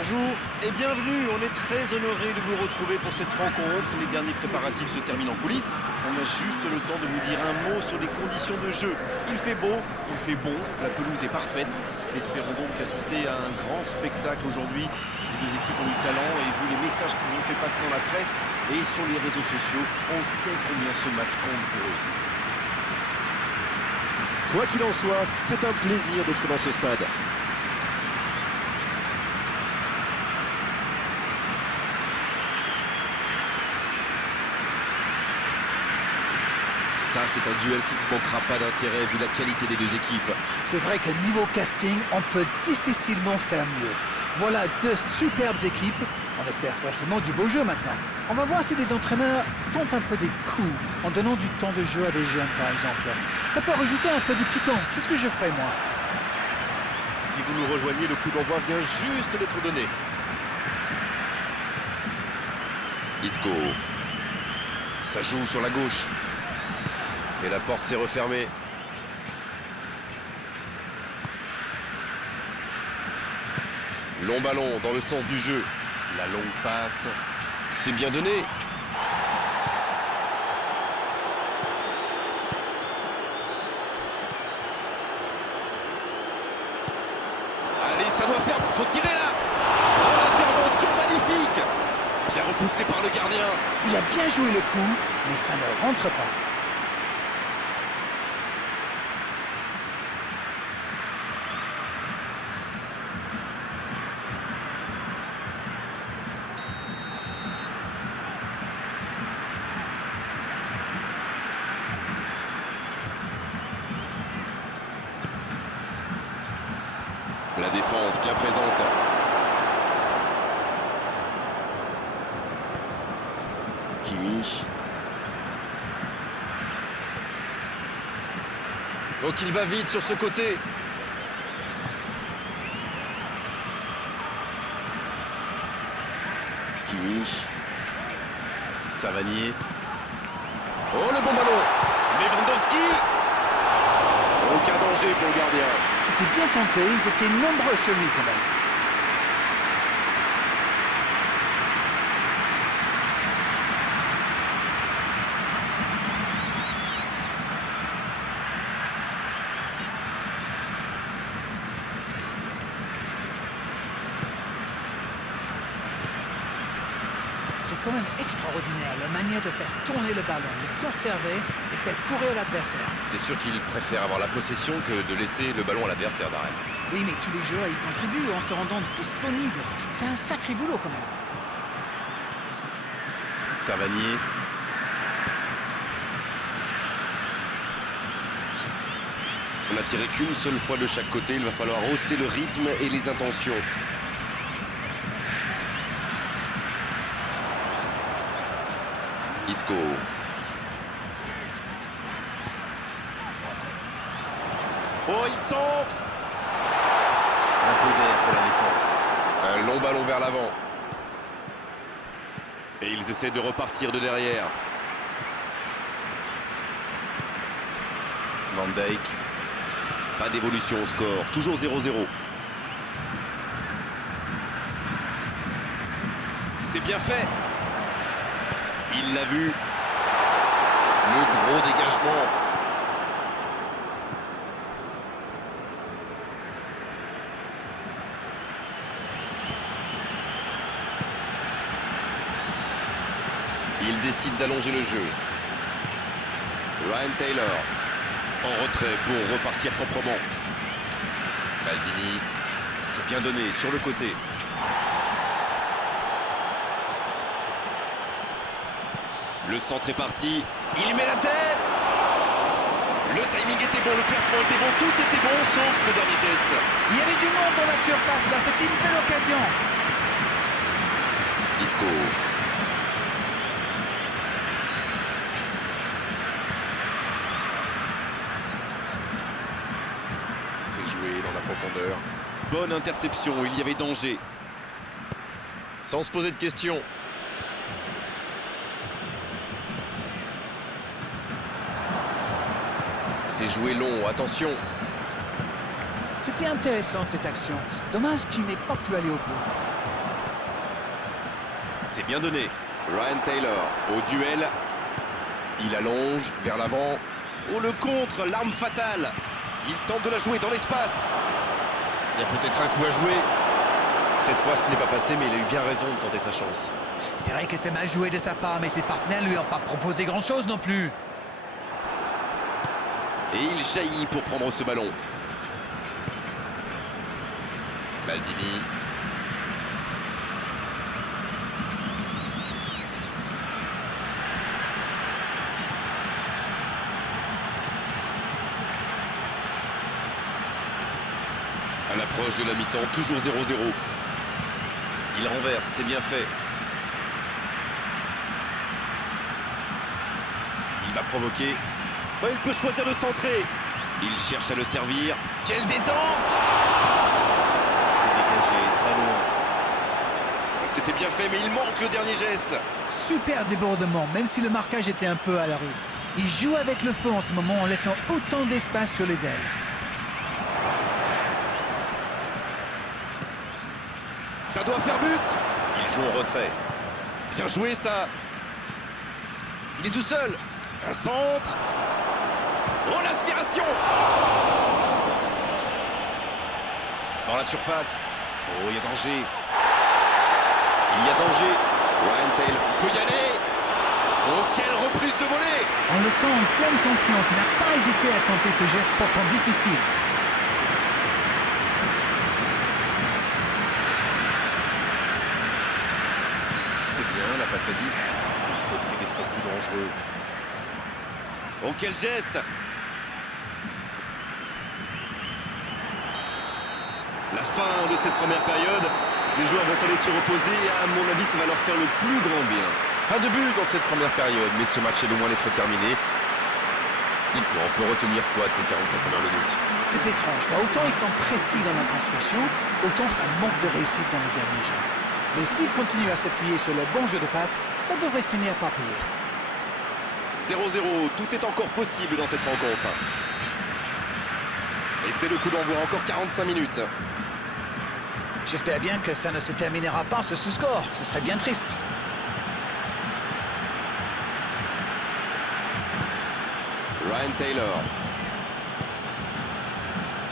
Bonjour et bienvenue, on est très honoré de vous retrouver pour cette rencontre. Les derniers préparatifs se terminent en coulisses. On a juste le temps de vous dire un mot sur les conditions de jeu. Il fait beau, il fait bon, la pelouse est parfaite. Espérons donc assister à un grand spectacle aujourd'hui. Les deux équipes ont du talent et vu les messages qu'ils ont fait passer dans la presse et sur les réseaux sociaux, on sait combien ce match compte pour eux. Quoi qu'il en soit, c'est un plaisir d'être dans ce stade. Ça, c'est un duel qui ne manquera pas d'intérêt vu la qualité des deux équipes. C'est vrai que niveau casting, on peut difficilement faire mieux. Voilà deux superbes équipes. On espère forcément du beau jeu maintenant. On va voir si les entraîneurs tentent un peu des coups en donnant du temps de jeu à des jeunes, par exemple. Ça peut rajouter un peu du piquant. C'est ce que je ferai, moi. Si vous nous rejoignez, le coup d'envoi vient juste d'être donné. Isco. Ça joue sur la gauche. Et la porte s'est refermée. Long ballon dans le sens du jeu. La longue passe. C'est bien donné. Allez, ça doit faire... Faut tirer là. Oh, l'intervention magnifique. Bien repoussé par le gardien. Il a bien joué le coup, mais ça ne rentre pas. La défense bien présente. Kimi. Donc il va vite sur ce côté. Kimi. Savanier. Oh, le bon ballon. Lewandowski. Aucun danger pour le gardien. C'était bien tenté, ils étaient nombreux sur lui quand même. C'est quand même extraordinaire la manière de faire tourner le ballon, le conserver et faire courir l'adversaire. C'est sûr qu'il préfère avoir la possession que de laisser le ballon à l'adversaire, Darren. Oui, mais tous les joueurs y contribuent en se rendant disponibles. C'est un sacré boulot quand même. Savanier. On n'a tiré qu'une seule fois de chaque côté. Il va falloir hausser le rythme et les intentions. Isco. Oh, il centre. Un peu d'air pour la défense. Un long ballon vers l'avant. Et ils essaient de repartir de derrière. Van Dijk. Pas d'évolution au score. Toujours 0-0. C'est bien fait. Il l'a vu. Le gros dégagement. Il décide d'allonger le jeu. Ryan Taylor. En retrait pour repartir proprement. Maldini. C'est bien donné sur le côté. Le centre est parti. Il met la tête. Le timing était bon, le placement était bon, tout était bon, sauf le dernier geste. Il y avait du monde dans la surface là, c'était une belle occasion. Isco. C'est joué dans la profondeur. Bonne interception, il y avait danger. Sans se poser de questions. C'est joué long, attention. C'était intéressant cette action. Dommage qu'il n'ait pas pu aller au bout. C'est bien donné. Ryan Taylor au duel. Il allonge vers l'avant. Oh, le contre, l'arme fatale. Il tente de la jouer dans l'espace. Il y a peut-être un coup à jouer. Cette fois, ce n'est pas passé, mais il a eu bien raison de tenter sa chance. C'est vrai que c'est mal joué de sa part, mais ses partenaires lui ont pas proposé grand-chose non plus. Et il jaillit pour prendre ce ballon. Maldini. À l'approche de la mi-temps, toujours 0-0. Il renverse, c'est bien fait. Il va provoquer. Oh, il peut choisir de centrer. Il cherche à le servir. Quelle détente! C'est dégagé, très loin. C'était bien fait, mais il manque le dernier geste. Super débordement, même si le marquage était un peu à la rue. Il joue avec le feu en ce moment en laissant autant d'espace sur les ailes. Ça doit faire but. Il joue en retrait. Bien joué, ça. Il est tout seul. Un centre. Oh, l'aspiration! Dans la surface. Oh, il y a danger. Il y a danger. Ryan Taylor, il peut y aller. Oh, quelle reprise de volée! On le sent en pleine confiance. Il n'a pas hésité à tenter ce geste pourtant difficile. C'est bien, la passe à 10. Il faut essayer d'être plus dangereux. Oh, quel geste! La fin de cette première période. Les joueurs vont aller se reposer et à mon avis, ça va leur faire le plus grand bien. Pas de but dans cette première période, mais ce match est loin d'être terminé. Dites-moi, on peut retenir quoi de ces 45 premières minutes? C'est étrange, car autant ils sont précis dans la construction, autant ça manque de réussite dans les derniers gestes. Mais s'ils continuent à s'appuyer sur le bon jeu de passe, ça devrait finir par payer. 0-0, tout est encore possible dans cette rencontre. Et c'est le coup d'envoi, encore 45 minutes. J'espère bien que ça ne se terminera pas sur ce score, ce serait bien triste. Ryan Taylor.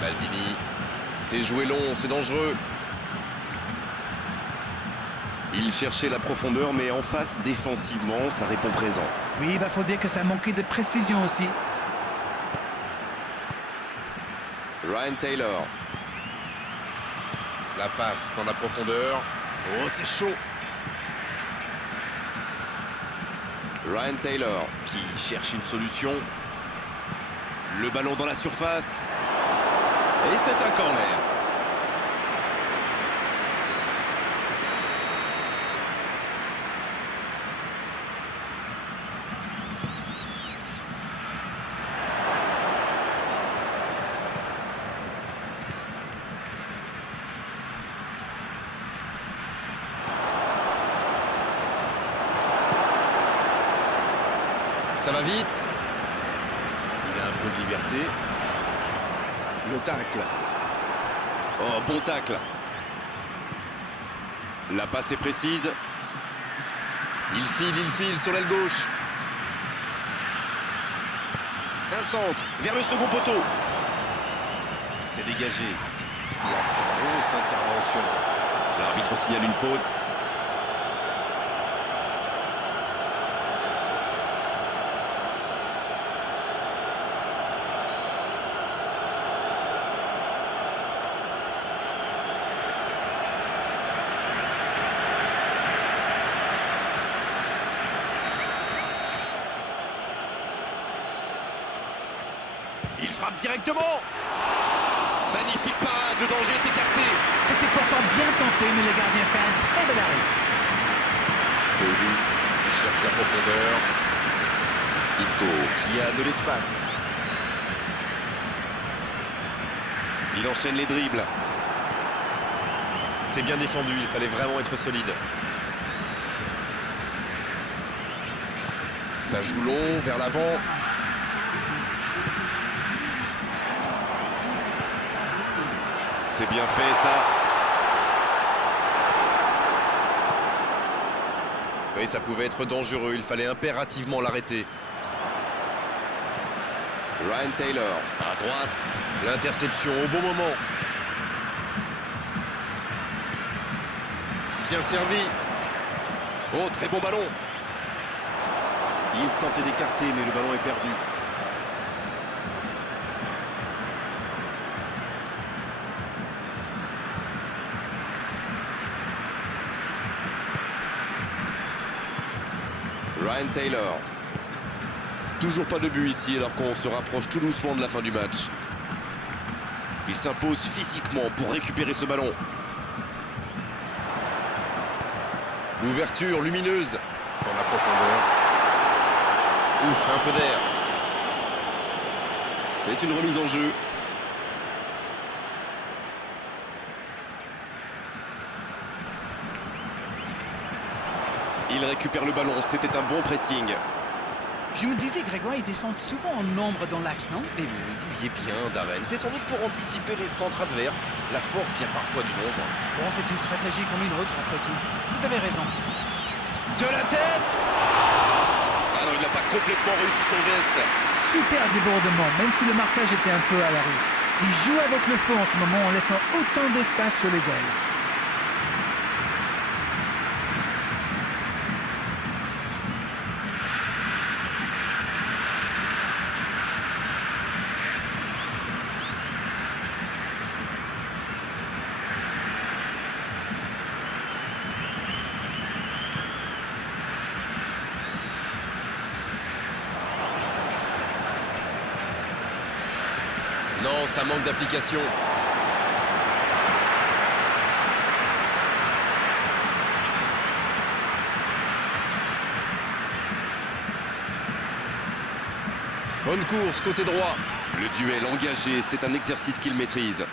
Maldini. C'est joué long, c'est dangereux. Il cherchait la profondeur, mais en face, défensivement, ça répond présent. Oui, faut dire que ça manquait de précision aussi. Ryan Taylor. La passe dans la profondeur. Oh, c'est chaud. Ryan Taylor qui cherche une solution. Le ballon dans la surface. Et c'est un corner. Ça va vite. Il a un peu de liberté. Le tacle. Oh, bon tacle. La passe est précise. Il file sur l'aile gauche. Un centre, vers le second poteau. C'est dégagé. La grosse intervention. L'arbitre signale une faute. Il frappe directement. Magnifique parade, le danger est écarté. C'était pourtant bien tenté, mais le gardien fait un très bel arrêt. Davis qui cherche la profondeur. Isco qui a de l'espace. Il enchaîne les dribbles. C'est bien défendu, il fallait vraiment être solide. Ça joue long vers l'avant. C'est bien fait ça. Oui, ça pouvait être dangereux, il fallait impérativement l'arrêter. Ryan Taylor, à droite, l'interception au bon moment. Bien servi. Oh, très bon ballon. Il tentait d'écarter, mais le ballon est perdu. Ryan Taylor. Toujours pas de but ici alors qu'on se rapproche tout doucement de la fin du match. Il s'impose physiquement pour récupérer ce ballon. L'ouverture lumineuse dans la profondeur. Ouf, un peu d'air. C'est une remise en jeu. Il récupère le ballon, c'était un bon pressing. Je me disais, Grégoire, ils défendent souvent en nombre dans l'axe, non? Et vous le disiez bien, Darren, c'est sans doute pour anticiper les centres adverses. La force vient parfois du nombre. Bon, c'est une stratégie comme une autre, après tout. Vous avez raison. De la tête! Ah non, il n'a pas complètement réussi son geste. Super débordement, même si le marquage était un peu à la rue. Il joue avec le feu en ce moment en laissant autant d'espace sur les ailes. Non, ça manque d'application. Bonne course, côté droit. Le duel engagé, c'est un exercice qu'il maîtrise.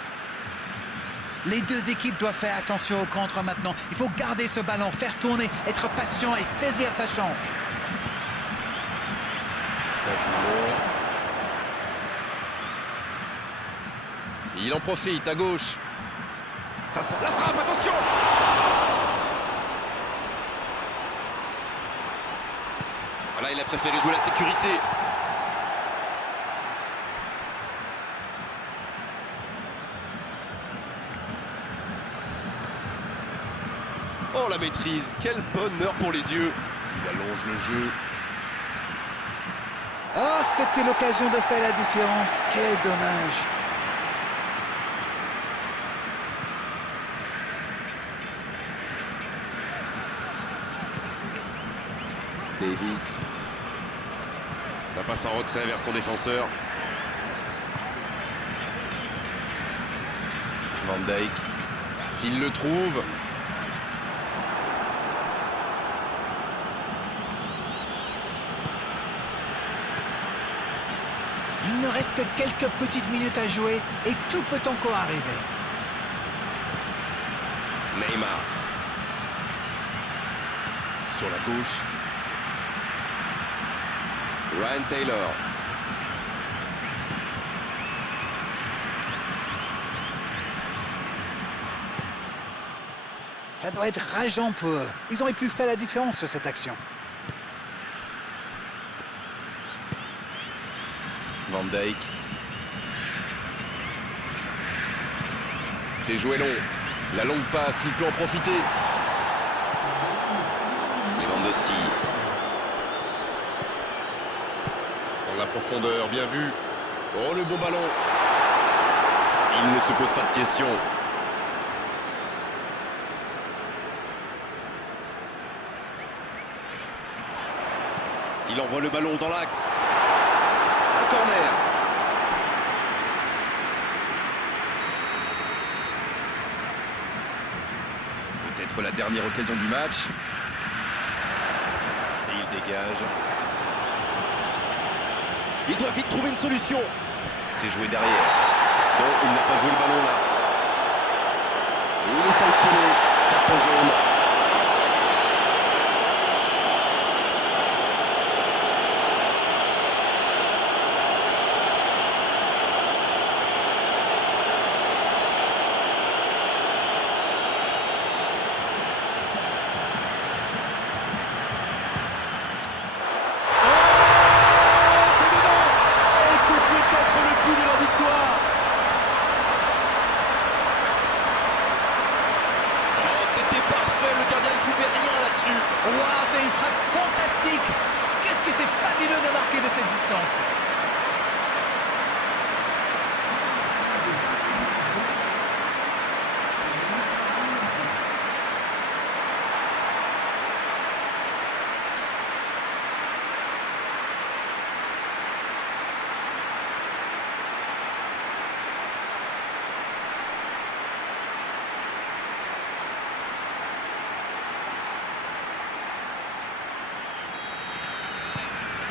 Les deux équipes doivent faire attention au contre maintenant. Il faut garder ce ballon, faire tourner, être patient et saisir sa chance. Ça joue long. Il en profite à gauche. Ça sent la frappe, attention! Voilà, il a préféré jouer la sécurité. Oh, la maîtrise, quel bonheur pour les yeux. Il allonge le jeu. Oh, c'était l'occasion de faire la différence. Quel dommage. Davis. La passe en retrait vers son défenseur. Van Dijk. S'il le trouve. Il ne reste que quelques petites minutes à jouer et tout peut encore arriver. Neymar. Sur la gauche. Ryan Taylor. Ça doit être rageant pour eux. Ils auraient pu faire la différence sur cette action. Van Dijk. C'est joué long. La longue passe, il peut en profiter. Lewandowski. Dans la profondeur, bien vu. Oh, le bon ballon. Il ne se pose pas de questions. Il envoie le ballon dans l'axe. Un corner. Peut-être la dernière occasion du match. Et il dégage. Il doit vite trouver une solution. C'est joué derrière. Non, il n'a pas joué le ballon là. Et il est sanctionné. Carton jaune.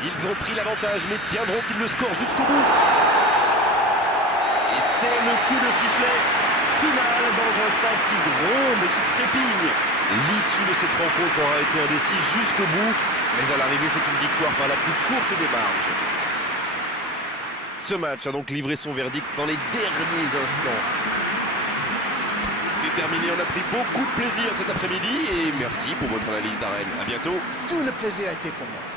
Ils ont pris l'avantage, mais tiendront-ils le score jusqu'au bout? Et c'est le coup de sifflet final dans un stade qui gronde et qui trépigne. L'issue de cette rencontre aura été indécise jusqu'au bout, mais à l'arrivée, c'est une victoire par la plus courte des marges. Ce match a donc livré son verdict dans les derniers instants. C'est terminé, on a pris beaucoup de plaisir cet après-midi et merci pour votre analyse d'arène. À bientôt. Tout le plaisir a été pour moi.